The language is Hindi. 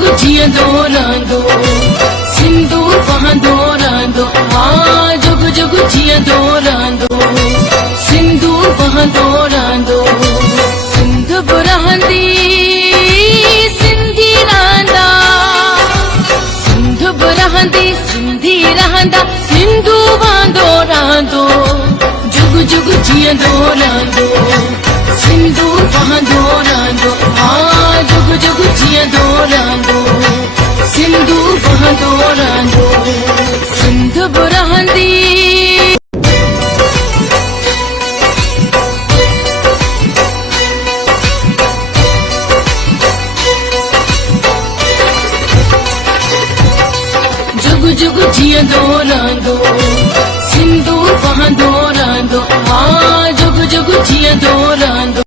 जुग जियंदो रहंदो सिंधु वहंदो रहंदो हाँ जुग जुग जियंदो रहंदो सिंधु वहंदो रहंदो सिंध बि रहंदी सिंधी रहंदा सिंध बि रहंदी सिंधी रहंदा सिंधु वहंदो रहंदो जुग जुग जियंदो रहंदो सिंधु वहंदो रहंदो हाँ जुग जुग जियंदो रहंदो सिंधु वहंदो रहंदो सिंध बि रहंदी जुग जुग जियंदो रहंदो